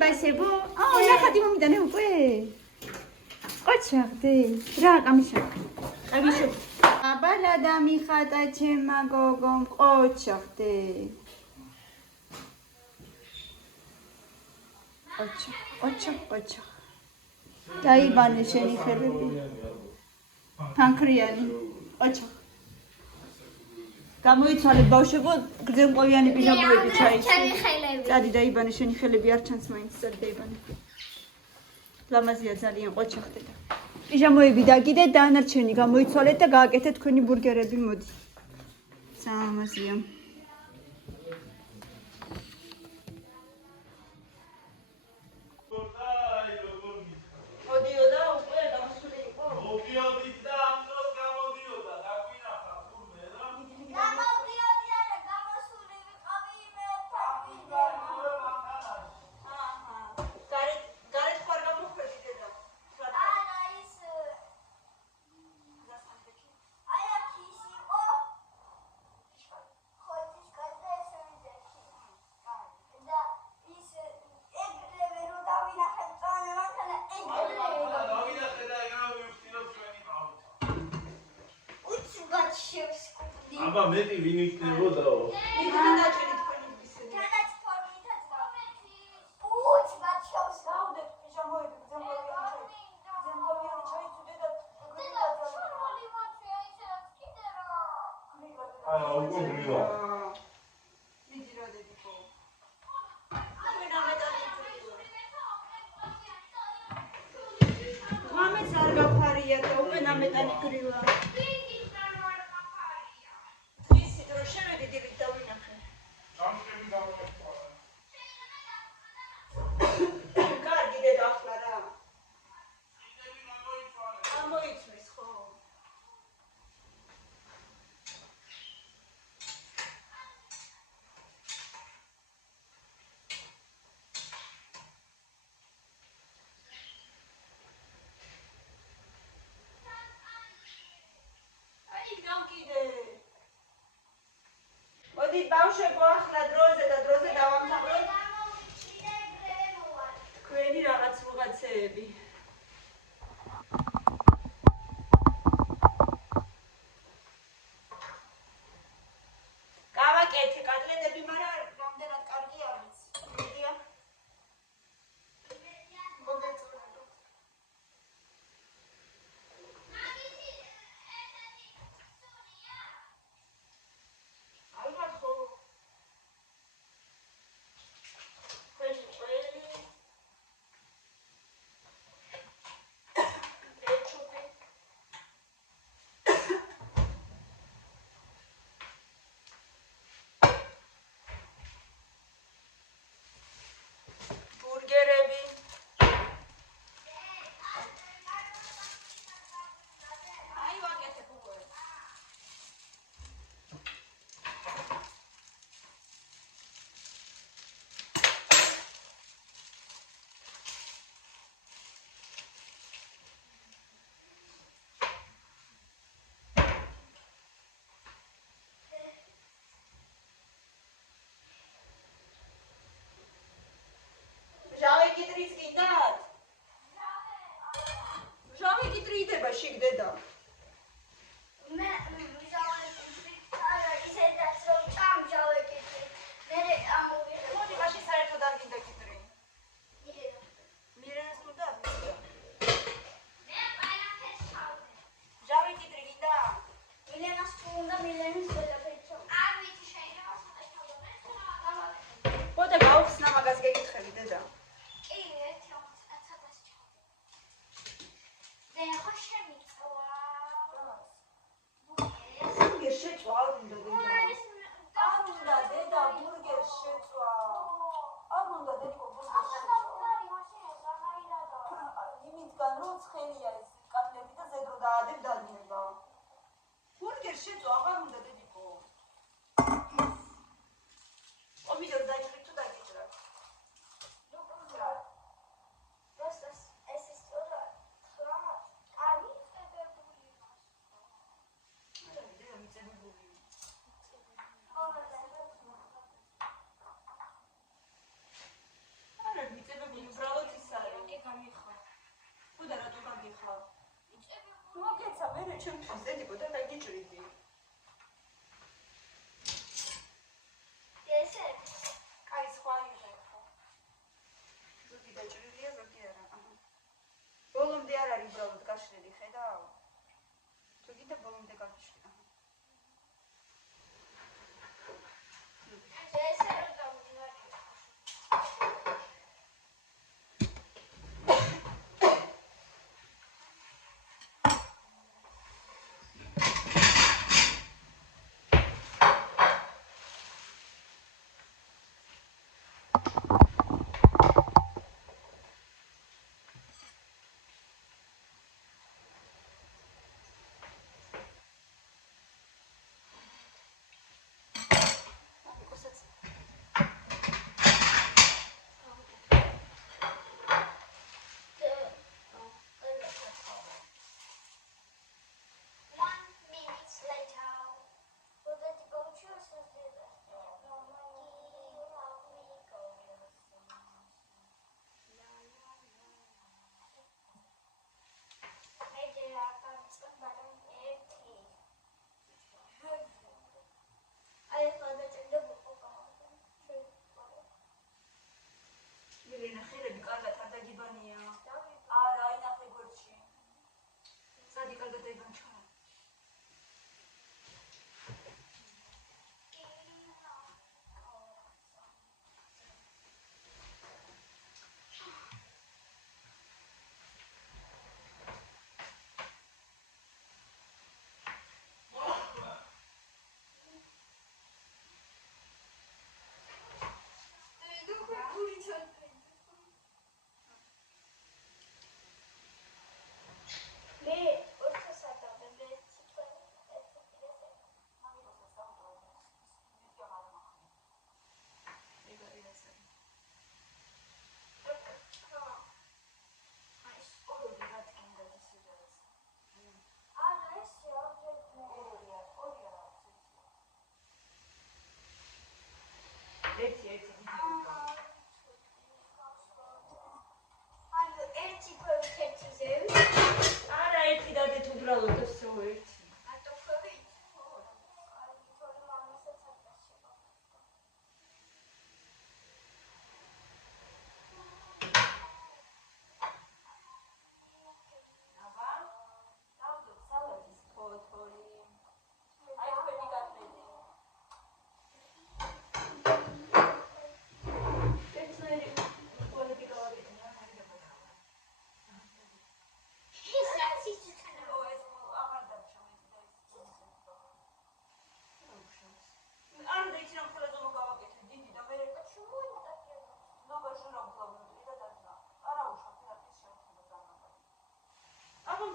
спасибо. ნახატი მომიტანე უკვე. ოჩახდე. რა კამიშა. კამიშო. აბალა და მიხატა ჩემმა გოგომ ოჩახდე. ოჩახ. დაიბანე შენი ხელები. ფანქრიანი. ოჩახ. გამოიცვალე ბავშვებო, გრძელყოვიანი პიჟამოები ჩაიცვალე. წადი დაიბანე შენი ხელები არ ჩანს მაინც წადი დაიბანე. ლამაზია ძალიან ყოჩახდე და. პიჟამოები დაგიდე დანარჩენი გამოიცვალეთ და გააკეთეთ თქვენი ბურგერები მოდი. ლამაზია. მოდიოდა უკვე გამოსული იყო. მოდიოდით და ამ დროს გამოდიოდა. დაგვინახა თურმე რა. აბა მეტი ვინ იქნებოდაო? მიდიდან დაჭერით თქვენი ბისები. განაც ფორმითაც უც ბაჩოს გავდეთ პიჟამოები ზემგოვიანი ჩაიცუდე და შორვალი მოწია ისეც კიდე რა. აი უკვე გრილა. მიდი რა დედიკო. მამეც არ გაფარია და უკვე ნამეტანი გრილა. მოდით ბავშვებო ახლა დროზე და დროზე დავამთავროთ თქვენი რაღაც მოღაცეები. გავაკეთე კატლეტები, მაგრამ რამდენად კარგი არის. მედია. მოგეწონებო. ბურგერები. აი ვაკეთებ უკვე. ჟავე კიტრის კიდათ? ჟავე კიტრი იდება შიგდედა. მე ჟავე კიტრი არა ისედაც რომ წამ ჟავე კიტრი. მე ამოვიღე. მოდი მაშინ საერთოდ არ გინდა კიტრი. მირენას უნდა აღიძა. მე ყველაფერს ჩავდე. ჟავე კიტრი გინდა? მილენას თუ უნდა მილენის ყველაფერს ჩავდე. არ ვიცი შეიძლება საერთოდ ჩავდე. ხოდა გავხსნა მაგას გეკითხები დედა. არა ჩემთვის ზედიკო და გიჭრიდი. ესე კაი სხვა იღებო. ზოგი დაჭრილია, ზოგი არა. ბოლომდე არ არის უბრალოდ გაშლილი, ხედავ? ზოგი და ბოლომდე გაშლილი. ესე რომ დავუდგარი. ელენა ხილები კარგად არ დაგიბანია. არა, ინახე გვერდში. სადი კარგად დაიბან ჩქარა. არა ერთი დადეთ უბრალოდ ასო ერთი.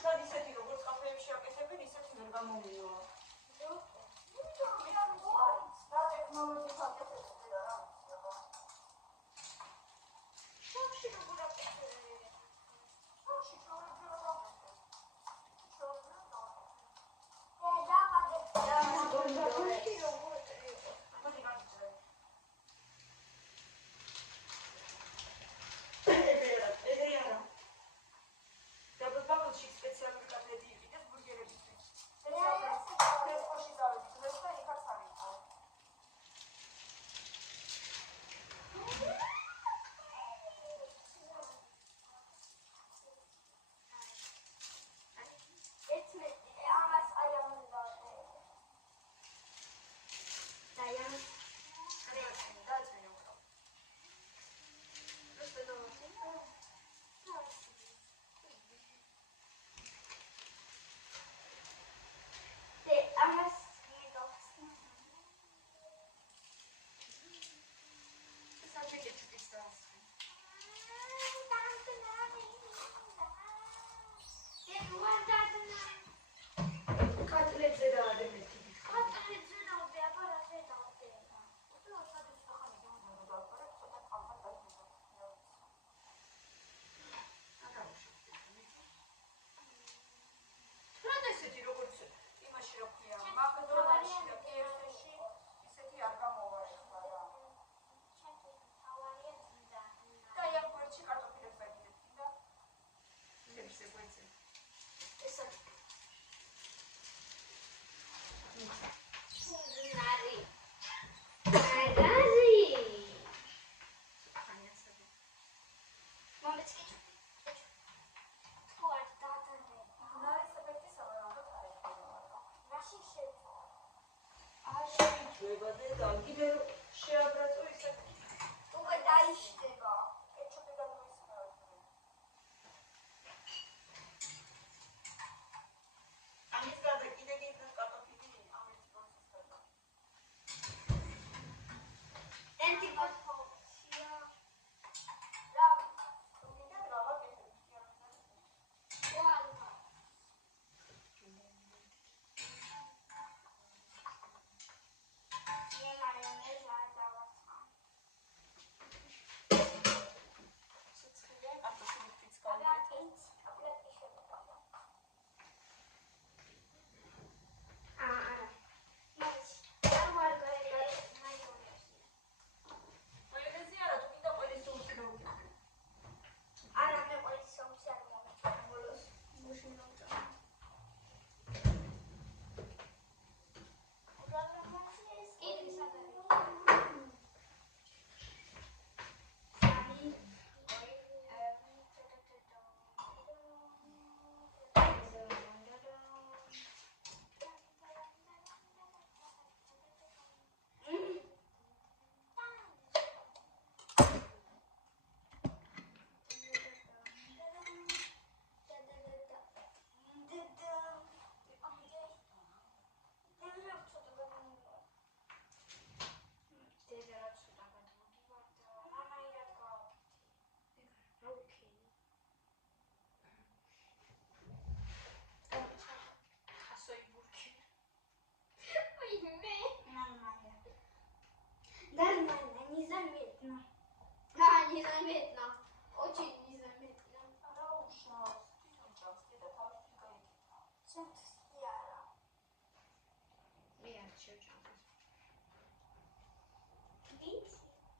Tad ისეთი როგორც კაფეებში აკეთებენ, ისეთი ვერ გამომივა. სპეციალური კაფეები იყიდეს ბურგერებისთვის.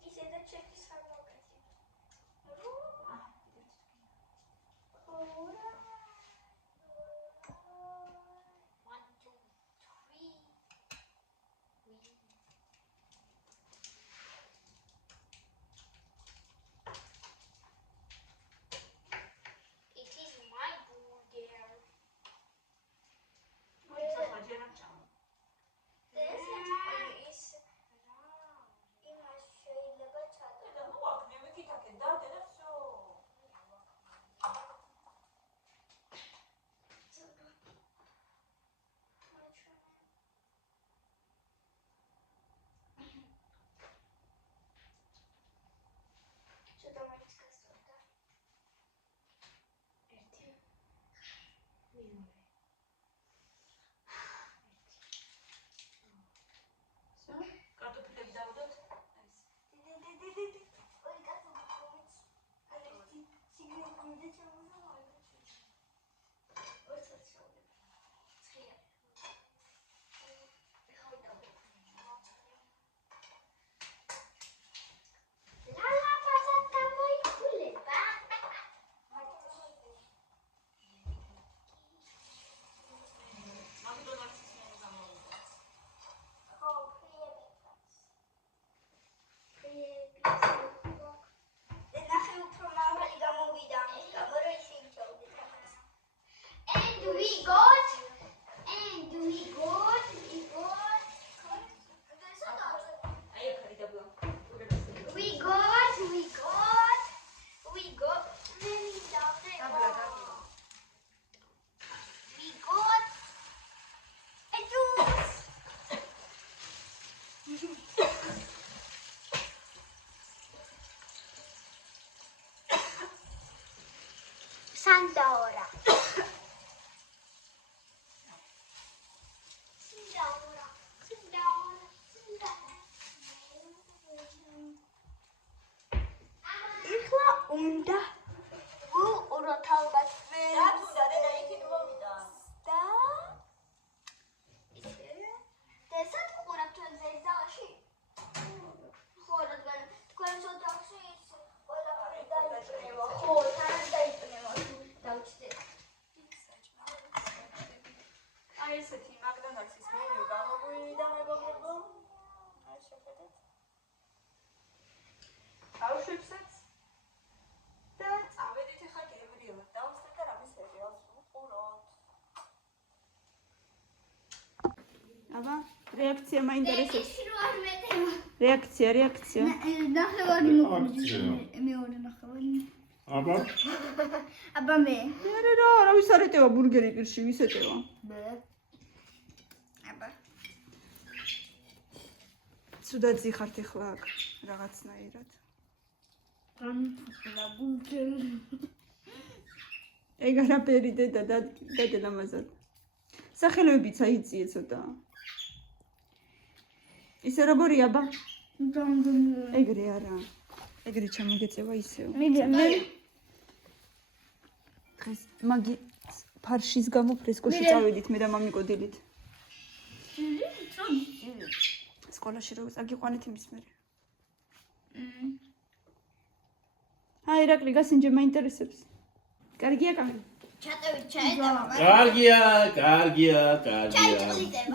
ისედაც შეფის ხარბაკეთი. It is my burger. This is იმას შეიძლება ჩადო. Что-то мы сказали. კარტოფილები დავდოთ? Santa ora. Იხლა უნდა ვუყუროთ ალბათ ვერც და ესეთ ვუყურებთ თქვენს ეს ძალაში? ხო, რადგან თქვენს ოთახში ის ყველაფერი დაიწნევა. ხო, თანაც დაიწნევა. დავჭდეთ. აი ესეთი მაკდონალდსის მენიუ გამოგვივიდა მეგობრებო. აი შეხედეთ. ბავშვებსაც და წავედით ახლა გებრიელად დავხსნათ და რამე სერიალს ვუყუროთ. აბა, რეაქცია მაინტერესებს. რეაქცია. ნახევარი მოგვიძე. მეორე ნახევარი. აბა მე. რა ვის არ ეტევა ბურგერი პირში, ვის ეტევა? მე. აბა. ცუდად ზიხართ ახლა აქ რაღაცნაირად. განხლა ბურგერი. ეგ არაფერი დედა დედამაზად. სახელოებიც აიწიე ცოტა. ისე როგორი აბა? ეგრე არა. ეგრე ჩამოგეწევა ისევ. მე დღეს მაგი ფარშის გამო ფრესკოში წავედით მე და მამიკო დილით. სკოლაში რო წაგიყვანეთ იმის მერე. აი ირაკლი გასინჯე მაინტერესებს. კარგია კამი? ჩატევით ჩაედება. კარგია.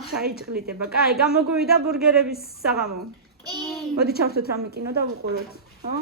ჩაიჭყლიტება. კაი, გამოგვივიდა ბურგერების საღამო. კი. მოდი ჩავთოთ რამე კინო და ვუყუროთ. ხო?